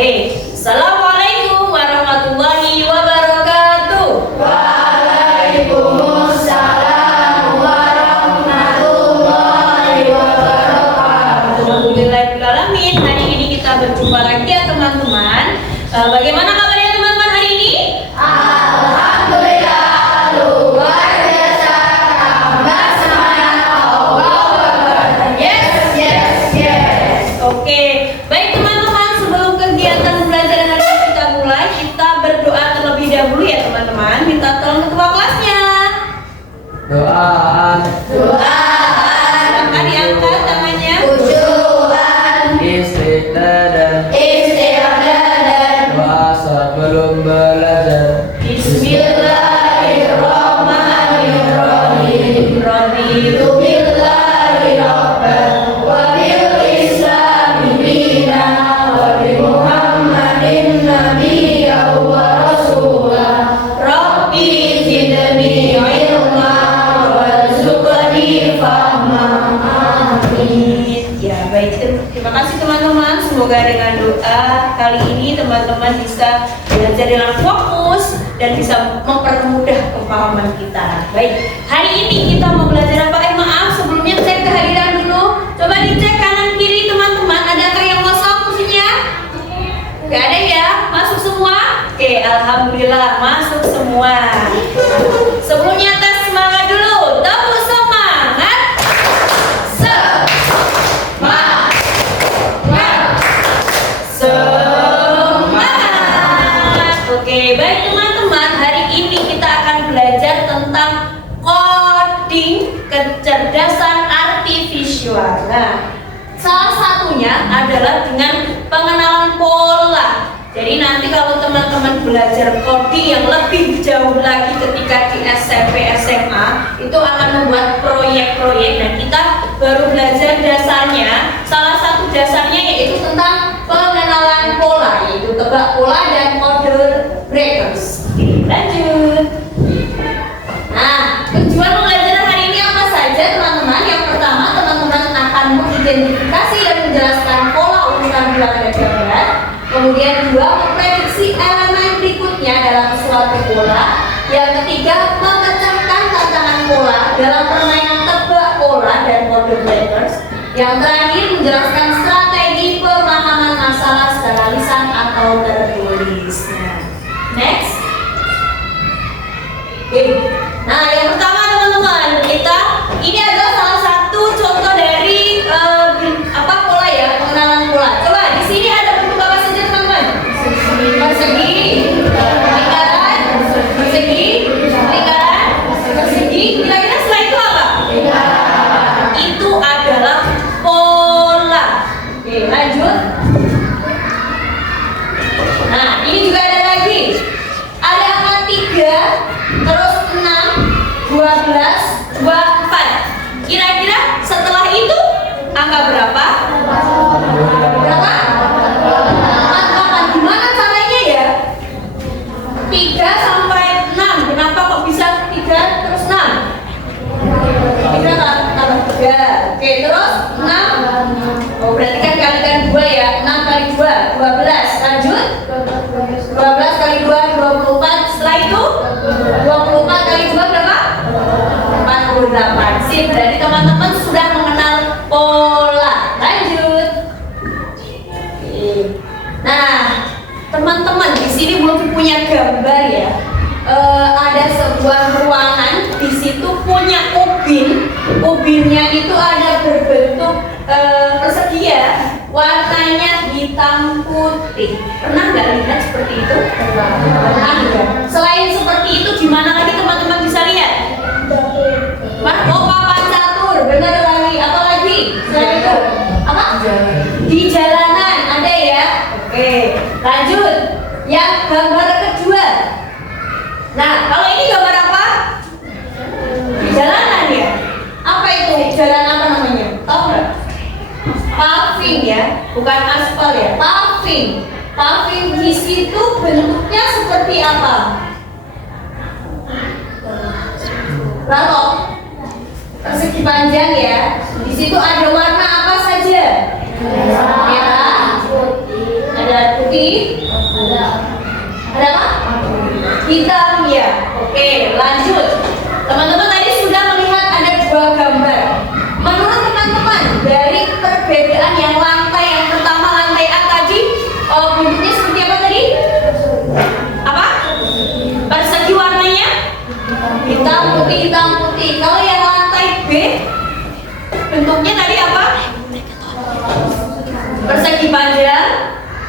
Assalamualaikum warahmatullahi wabarakatuh. Waalaikumsalam warahmatullahi wabarakatuh. Alhamdulillahirrahmanirrahim. Hari ini kita berjumpa lagi ya teman-teman. Bagaimana kabarnya teman-teman hari ini? Alhamdulillah luar biasa. Tambah semangat Allah Akbar. Yes. Oke, baik teman-teman, sebelum kegiatan belajar hari ini kita mulai, kita berdoa terlebih dahulu ya teman-teman. Minta tolong ketua kelasnya. Doaan Silakan diangkat tangannya. Tujuan istiqlal istiqlal doa sebelum belajar. Bismillahirrahmanirrahim. Raditu billahi rabban wa bil islami dinan wa bi Muhammadin nabiyyan wa rasulah. Rabbi zidni ilma warzuqni fahma. Amin. Ya, baik. Terima kasih teman-teman. Semoga dengan doa kali ini teman-teman bisa belajar dengan fokus dan bisa mempermudah kepahaman kita. Baik, hari ini kita mau belajar apa? Maaf, sebelumnya cek kehadiran dulu. Coba dicek kanan kiri teman-teman. Adakah yang kosong kursinya? Gak ada ya? Masuk semua? Oke, alhamdulillah masuk semua. Sebelumnya tes semangat dulu. Tepuk semangat. Semangat. Oke, baik teman-teman, hari ini kita akan belajar tentang coding kecerdasan artifisial. Nah, salah satunya adalah dengan pengenalan pola. Jadi nanti kalau teman-teman belajar coding yang lebih jauh lagi ketika di SMP SMA itu akan membuat proyek-proyek dan kita baru belajar dasarnya. Salah satu dasarnya yaitu tentang pengenalan pola, yaitu tebak pola dan order breakers. Oke, lanjut. Nah, tujuan pembelajaran hari ini apa saja teman-teman? Yang pertama, teman-teman akan mengidentifikasi dan menjelaskan pola urutan bilangan dan gambar. Kemudian dua, memprediksi elemen berikutnya dalam suatu pola. Yang ketiga, memecahkan tantangan pola dalam permainan tebak pola dan order breakers. Yang terakhir, menjelaskan strategi pemahaman masalah secara lisan atau tertulis. Next. Oke. Nah, yang pertama teman-teman, ini adalah salah satu contoh dari pola ya, pengenalan pola. Coba di sini ada bentuk apa saja teman-teman? Persegi, lingkaran, persegi, lingkaran, persegi. Kira-kira setelah itu apa? Itu adalah pola. Oke, lanjut. Nah, ini juga ada lagi. Ada angka 3, terus 6, 12, 24. Kira-kira setelah itu angka berapa? Berapa? 48. Gimana caranya ya? 3 sampai 6. Kenapa kok bisa 3 terus 6? 3 tambah 3. Oke, terus 6. Oh, berarti kan kalikan 2 ya. 6 kali 2, 12. Lanjut. 12 kali 2, 24. Setelah itu 24 kali 2 berapa? 48. Sip, berarti teman-teman sudah mengenal pola. Lanjut. Oke. Nah, teman-teman di sini belum punya gambar ya. Ada sebuah ruangan, di situ punya ubin. Ubinnya itu ada berbentuk persegi ya. Warnanya hitam putih. Pernah nggak lihat seperti itu? Pernah ya. Selain seperti itu, di mana lagi teman-teman bisa lihat? Oh, papan catur, benar lagi. Apa lagi? Selain itu? Apa? Di jalanan ada ya. Oke, lanjut. Yang gambar kedua. Nah, kalau ini gambar apa? Di jalanan ya. Apa itu? Jalan apa namanya? Tahu nggak? Paving ya, bukan aspal ya. Paving. Paving di situ bentuknya seperti apa? Balok. Persegi panjang ya. Di situ ada warna apa saja? Merah, ada putih. Ada apa? Hitam ya. Oke, lanjut. Teman-teman tadi sudah melihat ada dua gambar. Menurut teman-teman, dari perbedaan yang lantai yang pertama, lantai A tadi, bentuknya seperti apa tadi? Apa? Persegi warnanya? Hitam putih, hitam putih. Kalau yang lantai B, bentuknya tadi apa? Persegi panjang.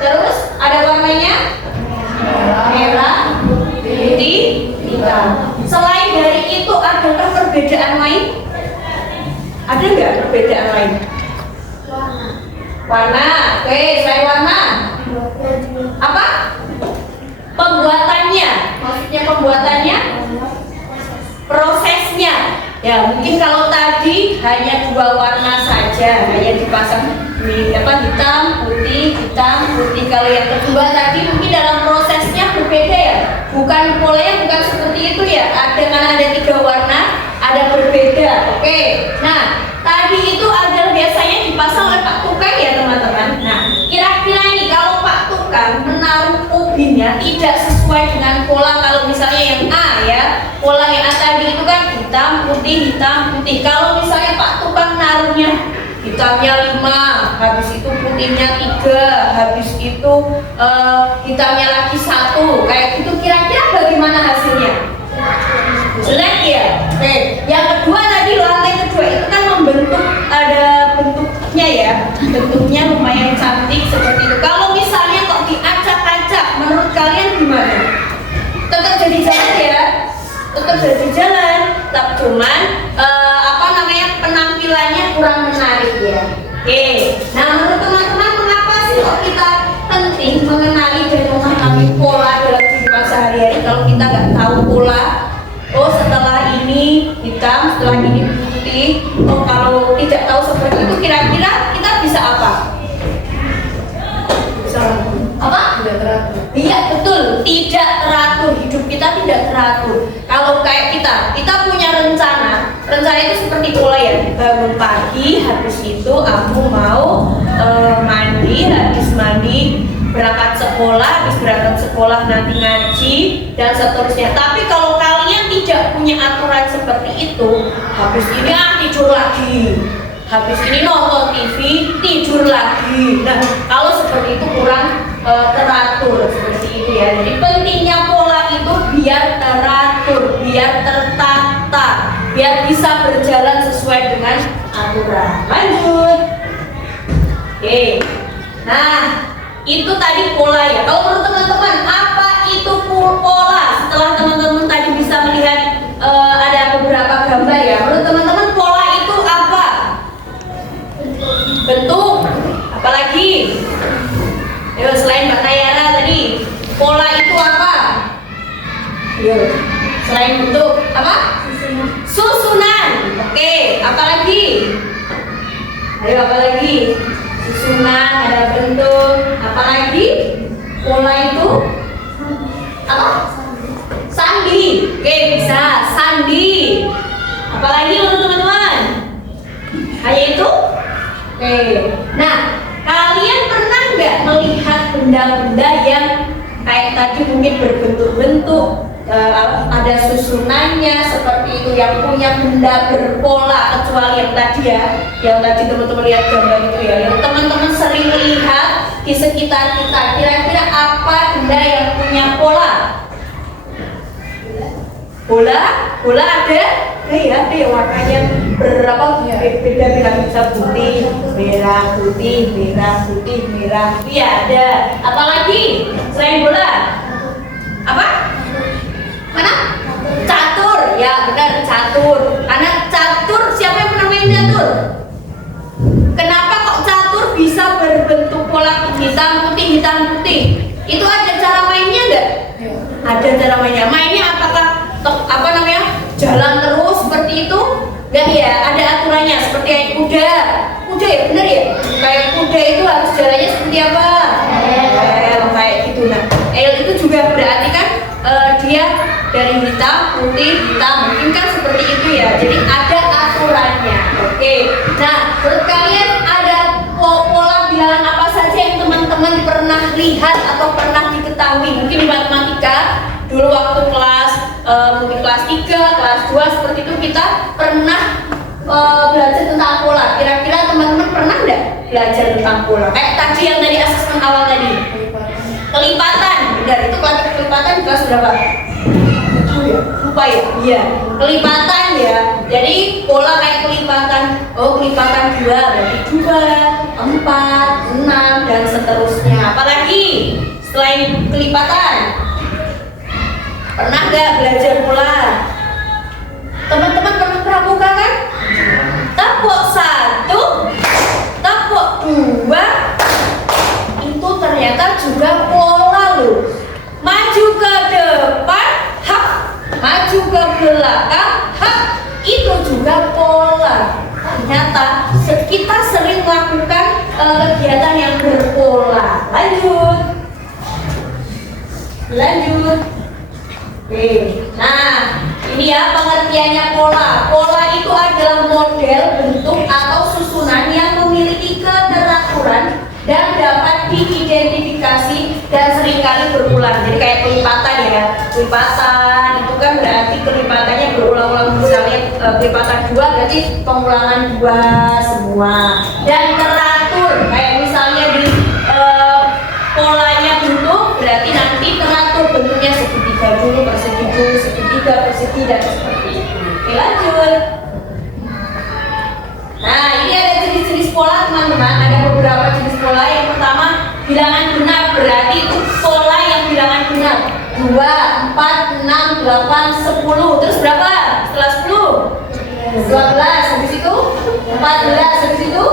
Terus ada warnanya? Merah, putih, hitam. Selain dari itu, adakah perbedaan lain? Ada nggak perbedaan lain? Warna. Oke, selain warna. Apa? Pembuatannya. Maksudnya pembuatannya? Prosesnya. Ya, mungkin kalau tadi hanya dua warna saja, hanya dipasang hitam, putih, hitam, putih. Kalau yang kedua tadi mungkin dalam prosesnya berbeda ya. Bukan polanya bukan seperti itu ya. Karena ada tiga warna, ada berbeda. Oke. Nah, tadi itu adalah biasanya dipasang oleh Pak Tukang ya teman-teman. Nah, kira-kira ini kalau Pak Tukang menaruh ubinnya tidak sesuai dengan pola, kalau misalnya yang A ya, pola yang A tadi itu kan hitam, putih, hitam, putih. Kalau misalnya Pak Tukang naruhnya hitamnya 5, habis itu putihnya 3, habis itu hitamnya lagi 1, kayak gitu, kira-kira bagaimana hasilnya? Jelek ya? Oke. Yang kedua tadi, lantai kedua itu kan membentuk, ada bentuknya ya, bentuknya lumayan cantik seperti itu. Kalau misalnya kok diacak-acak, menurut kalian gimana? Tetap jadi jalan ya? Tetap jadi jalan, tapi cuman penampilannya kurang menarik ya. Oke. Nah, menurut teman-teman, kenapa sih kok kita penting mengenali dan memahami pola dalam kehidupan sehari-hari? Kalau kita nggak tahu pola, oh setelah ini hitam, setelah ini putih, oh kalau tidak tahu seperti itu, kira-kira kita bisa apa? Bisa apa? Tidak teratur. Iya betul, tidak teratur. Hidup kita tidak teratur. Kalau kayak kita punya rencana itu seperti pola ya. Bangun pagi, habis itu aku mau mandi, habis mandi berangkat sekolah, habis berangkat sekolah nanti ngaji dan seterusnya. Tapi kalau kalian tidak punya aturan seperti itu, habis ini tidur lagi, habis ini nonton TV, tidur lagi. Nah, kalau seperti itu kurang teratur seperti itu ya. Jadi pentingnya pola itu biar teratur, biar tertata, biar bisa berjalan sesuai dengan aturan. Lanjut. Oke. Nah, itu tadi pola ya. Kalau menurut teman-teman, apa itu pola? Setelah teman-teman tadi bisa melihat ada beberapa gambar ya. Menurut teman-teman, pola itu apa? Bentuk. Apalagi? Ayo, selain Mbak Nayara tadi, pola itu apa? Ayo, selain bentuk, apa? Susunan. Oke, apalagi? Ayo, apalagi? Susunan, ada bentuk, apalagi? Pola itu apa? Sandi. Oke, bisa sandi. Apalagi menurut teman-teman? Hanya itu? Oke. Nah, kalian pernah nggak melihat benda-benda yang kayak tadi mungkin berbentuk-bentuk, ada susunannya seperti itu, yang punya benda berpola, kecuali yang tadi ya, yang tadi teman-teman lihat gambar itu ya, yang teman-teman sering melihat di sekitar kita. Kira-kira apa benda yang punya pola? Bola ada? Ya, ada warnanya berapa beda-beda, bisa putih, merah, putih, merah, putih, merah. Iya ada. Apalagi selain bola? Apa? Mana? Catur. Ya benar, catur. Karena catur, siapa yang pernah main catur? Kenapa kok catur bisa berbentuk pola hitam putih, hitam putih? Itu ada cara mainnya nggak? Ada cara mainnya. Mainnya apakah jalan terus seperti itu? Enggak ya, ada aturannya seperti kayak kuda ya, bener ya? Kayak kuda itu harus jalannya seperti apa? Kayak gitu. Nah, itu juga berarti kan dia dari hitam, putih, hitam, mungkin kan seperti itu ya. Jadi ada aturannya. Oke. Nah, menurut kalian ada pola bilangan apa saja yang teman-teman pernah pernah lihat atau pernah diketahui, mungkin di matematika dulu waktu kelas mungkin kelas 3, kelas 2 seperti itu kita pernah belajar tentang pola. Kira-kira teman-teman pernah nggak belajar tentang pola? Kayak tadi yang dari asesmen awal tadi. Kelipatan, benar, itu kelipatan di kelas berapa? Lupa ya? Iya, kelipatan ya. Jadi pola kayak kelipatan, kelipatan 2 berarti 2, 4, 6 dan seterusnya. Apalagi selain kelipatan? Pernah nggak belajar pola? Teman-teman pernah pramuka kan? Tapuk 1, tapuk 2, itu ternyata juga pola loh. Maju ke depan, hak. Maju ke belakang, hak. Itu juga pola. Ternyata kita sering melakukan kegiatan yang berpola. Lanjut. Oke. Nah, ini ya pengertiannya pola. Pola itu adalah model, bentuk atau susunan yang memiliki keteraturan dan dapat diidentifikasi dan seringkali berulang. Jadi kayak kelipatan ya. Kelipatan itu kan berarti kelipatannya berulang-ulang. Misalnya kelipatan 2 berarti pengulangan 2 semua. Dan teratur kayak misalnya di polanya bentuk berarti nanti teratur bentuknya segitiga dulu, persegi dulu, segitiga, persegi dan seperti itu. Oke, lanjut. Nah, ini ada jenis-jenis pola teman-teman. Ada beberapa jenis pola. Yang pertama bilangan genap, berarti itu pola yang bilangan genap. 2, 4, 6, 8, 10. Terus berapa? Setelah 10? 12, habis itu 14, habis itu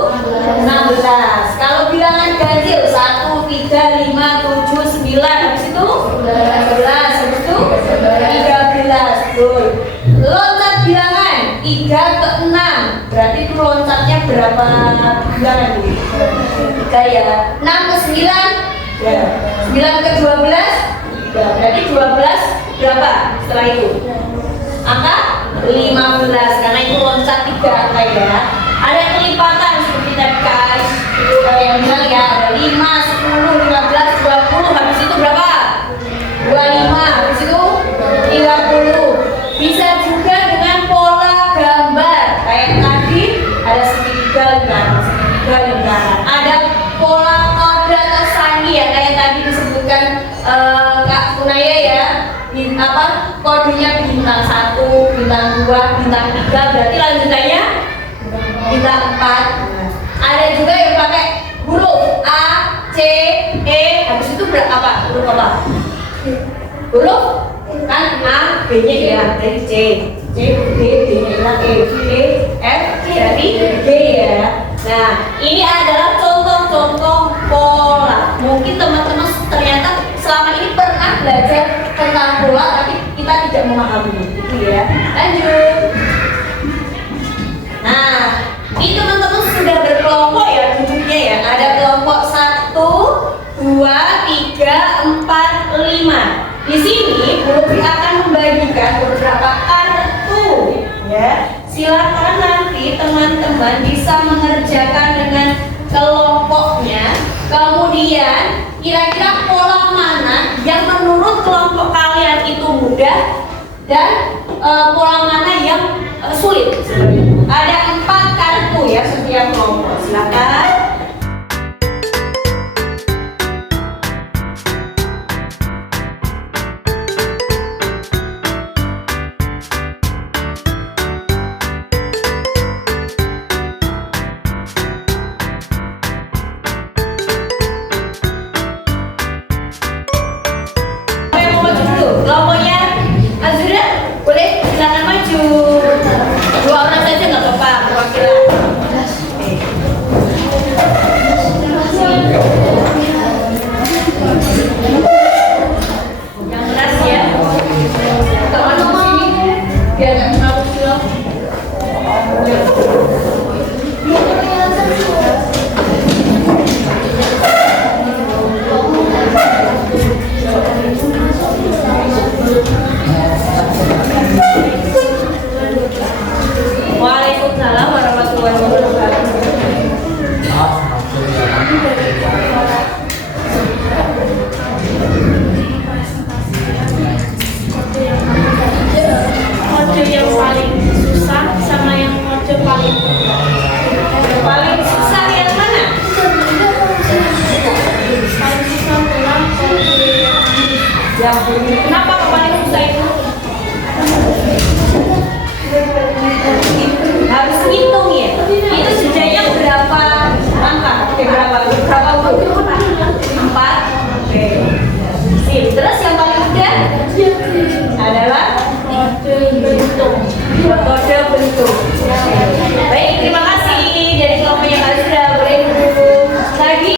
16. Kalau bilangan ganjil 1, 3, 5, 7, 9, habis itu 12, habis itu 13. Betul. Loncat bilangan 3 ke 6, berarti itu loncatnya berapa bilangan Bu? 3 ya. 6 ke 9 ya. 9 ke 12 ya, berarti 12 berapa setelah itu? Angka 15, karena itu loncat 3 angka ya. Ada kelipatan seperti tadi guys, yang bilang ya, ada 5, 10, 15, 20, habis itu berapa? 25, habis itu 30. Bisa juga dengan pola gambar, kayak tadi ada segitiga lingkaran. Ada pola kode atau sandi ya, kayak tadi disebutkan Kak Kunaya ya. Kodenya bintang 1, bintang 2, bintang 3, berarti lanjutannya bintang 4. Ada juga yang pakai huruf A, C, E, habis itu berapa? Huruf apa? Huruf kan A, B-nya hilang dari C, D, B-nya hilang E, F, dari D ya. Nah, ini adalah contoh-contoh pola. Mungkin teman-teman ternyata selama ini pernah belajar tentang pola, tapi kita tidak memahami itu ya. Lanjut. Nah, ini teman-teman sudah berkelompok ya duduknya ya. Ada kelompok 1, 2, 3, 4, 5. Di sini guru akan membagikan beberapa kartu ya. Silakan nanti teman-teman bisa mengerjakan dengan kelompoknya. Kemudian kira-kira pola mana yang menurut kelompok kalian itu mudah dan pola mana yang sulit. Ada 4 kartu ya setiap kelompok. Silakan. Kelompoknya Azura, boleh silakan maju. 2 orang saja nggak apa-apa, perwakilan. Yang begini. Kenapa paling susah itu? Harus hitung ya. Itu sejauhnya berapa angka? Oke, berapa huruf? 4. Oke. Sip. Terus yang paling mudah adalah kode bentuk. Kode bentuk. Baik, terima kasih. Jadi kelompoknya Kak Azra, boleh duduk lagi.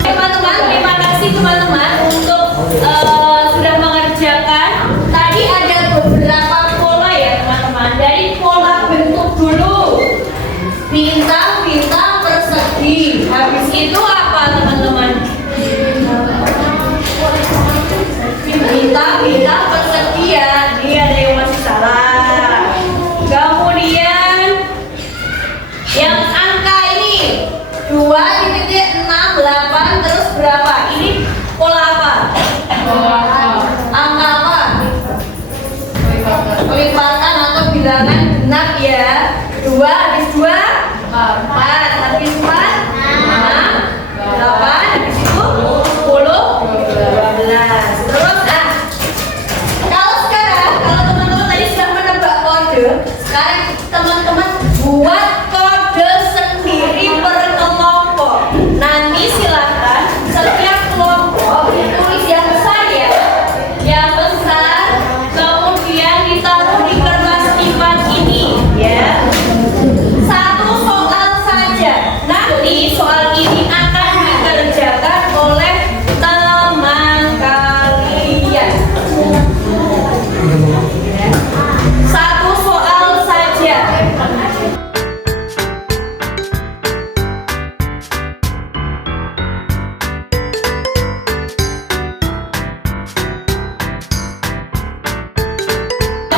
Teman-teman, terima kasih teman-teman untuk sudah mengerjakan. Tadi ada beberapa pola ya teman-teman. Dari pola bentuk dulu, bintang-bintang persegi. Habis itu apa teman-teman? Bintang-bintang persegi ya. Ini ada yang masih salah. Kemudian yang angka ini 2,68 terus berapa? Ini pola apa? Angka apa? Pelipatan atau bilangan genap ya. 2 habis 2 4 habis 4 6 8 habis itu 10 12. Terus kalau sekarang teman-teman tadi sudah menebak kode, sekarang teman-teman buat kode sendiri per kelompok. Nanti silakan setiap kelompok ditulis yang besar ya, yang besar, kemudian ditaruh di kertas lipat ini ya. Satu soal saja. Nanti soal ini akan dikerjakan oleh teman kalian. Satu soal saja.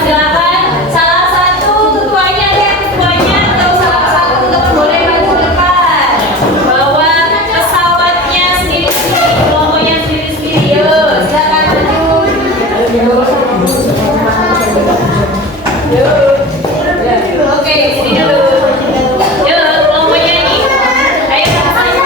Silakan salah satu ketuanya atau salah satu teman boleh maju depan. Bawa pesawatnya sendiri-sendiri, kelompoknya sendiri-sendiri. Yuk, silakan maju. Yuk. Oke, sini dulu. Yuk, kelompoknya ini. Ayo, ayo.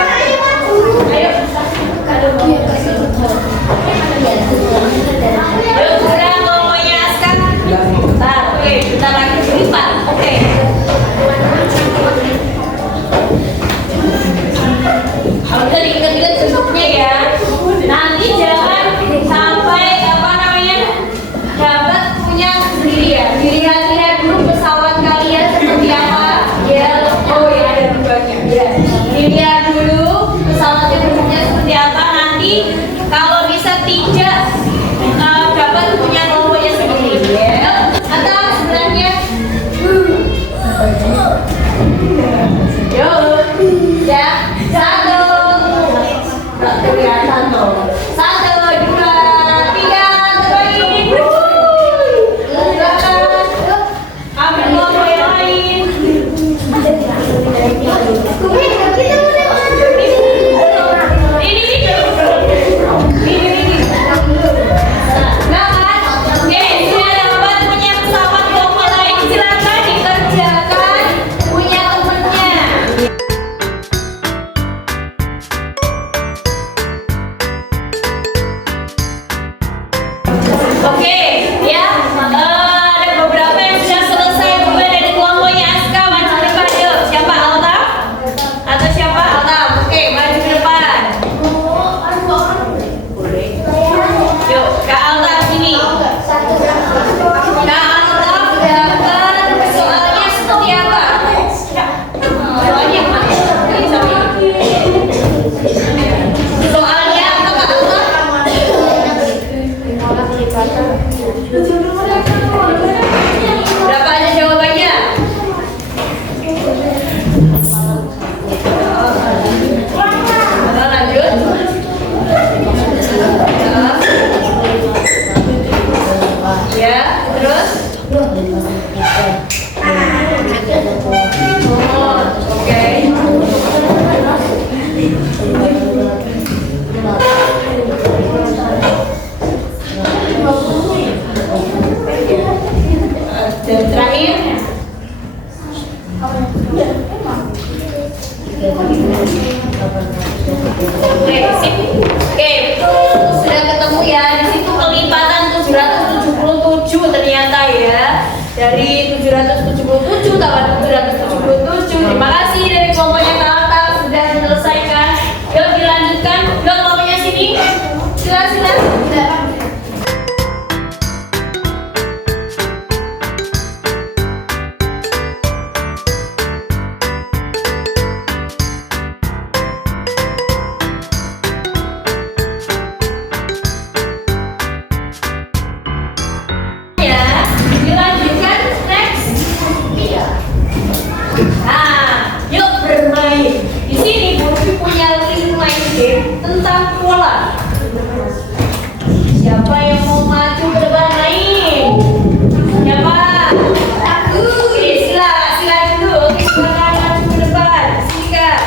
Yuk, gerak kelompoknya Askar. Bentar, oke, bentar lagi lipat. Oke. Udah diingat-ingat bentuknya ya. Nanti jangan sampai dapat punya sendiri ya. Dilihat-lihat dulu pesawat kalian seperti apa. Ya, oh ya ada dibagi. Ya. Dilihat dulu pesawatnya bentuknya seperti apa. Nanti kalau bisa tidak dapat punya kelompoknya sendiri ya. Atau sebelahnya. Yuk. Ya, 1. Nggak kelihatan tuh. 1, 2, 3, terbaik. Silakan. Ambil kelompok yang lain. Ini. Nah, kan? dari 777 tambah 777. Terima kasih dari kelompok yang ke atas sudah menyelesaikan. Yuk dilanjutkan. Yuk kelompoknya sini. Silakan. Dilanjutkan next. Nah, yuk bermain. Di sini Burfi punya link main game tentang pola. Siapa yang mau maju ke depan main? Siapa? Aku. Oke, silakan dulu. Oke, silakan maju ke depan. Silakan.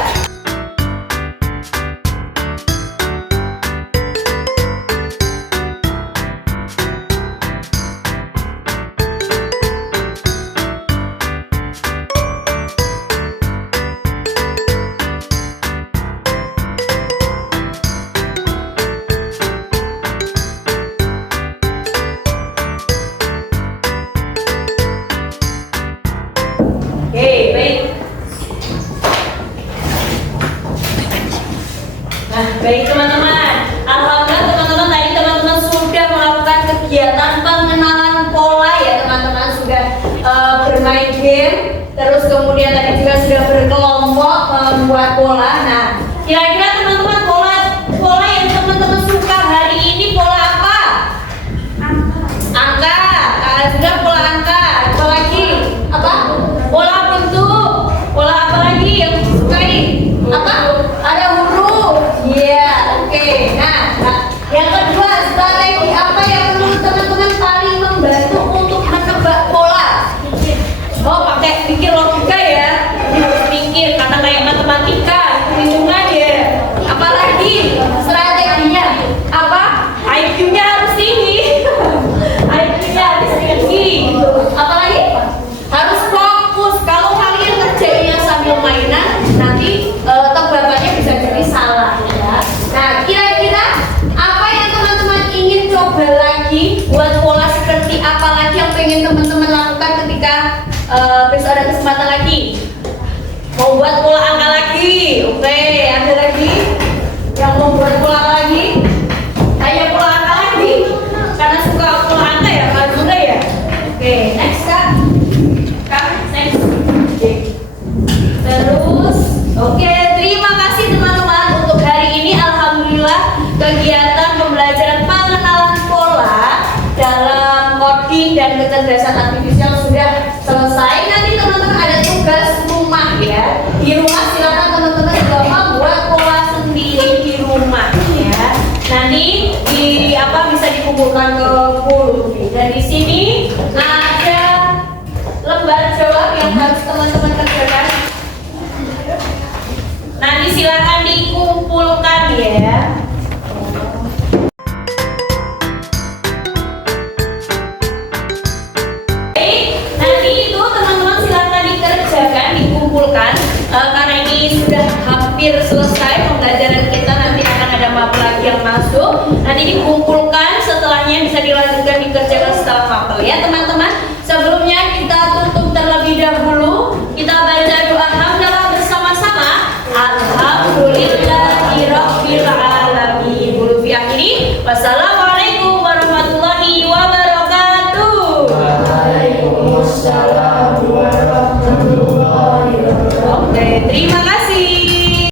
Oke, baik. Nah, baik teman-teman. Alhamdulillah teman-teman tadi teman-teman sudah melakukan kegiatan pengenalan pola ya teman-teman, sudah bermain game, terus kemudian tadi juga sudah berkelompok membuat pola. Nah, kira-kira teman-teman pola yang teman-teman suka hari ini pola apa? Angka. Sudah pola angka. Apa lagi? Apa? Pola bentuk. Pola apa lagi yang disukai? Apa? Ada huruf. Iya, oke. Nah, yang kedua, strategi apa yang menurut teman-teman paling membantu untuk menebak pola? Oh, pakai pikir logika ya. Ini harus mikir karena kayak matematika, hitungan ya. Apalagi strateginya apa? IQ-nya harus tinggi. IQ-nya harus tinggi. Apalagi harus fokus. Kalau kalian ngerjainnya sambil mainan, nanti tebakannya bisa jadi salah ya. Nah, kira-kira apa yang teman-teman ingin coba lagi, buat pola seperti apa lagi yang pengen teman-teman lakukan ketika besok ada kesempatan lagi? Mau buat pola angka lagi? Oke, ada lagi yang mau buat pola angka lagi? Ayo pola angka lagi, karena suka pola angka ya, Kak Bunda ya. Oke, next Kak. Kak, next. Oke. Terus, oke, terima kasih teman-teman untuk hari ini. Alhamdulillah kegiatan pembelajaran pengenalan pola dalam coding dan kecerdasan artifisial sudah selesai. Nanti teman-teman ada tugas rumah ya. Di rumah silakan teman-teman coba buat pola sendiri di rumah ya. Nanti bisa dikumpulkan ke buku. Dan di sini ada lembar jawab yang harus teman-teman kerjakan. Nanti silakan dikumpulkan ya. Nanti itu teman-teman silakan dikerjakan, dikumpulkan. Karena ini sudah hampir selesai pembelajaran kita, nanti akan ada mapel lagi yang masuk. Nanti dikumpulkan, setelahnya bisa dilanjutkan dikerjakan setelah mapel ya teman-teman. Sebelumnya kita tutup terlebih dahulu. Kita baca doa hamdalah bersama-sama. Alhamdulillahirabbil alamin. Huruf akhiri. Wassalamualaikum warahmatullahi wabarakatuh. Waalaikumsalam.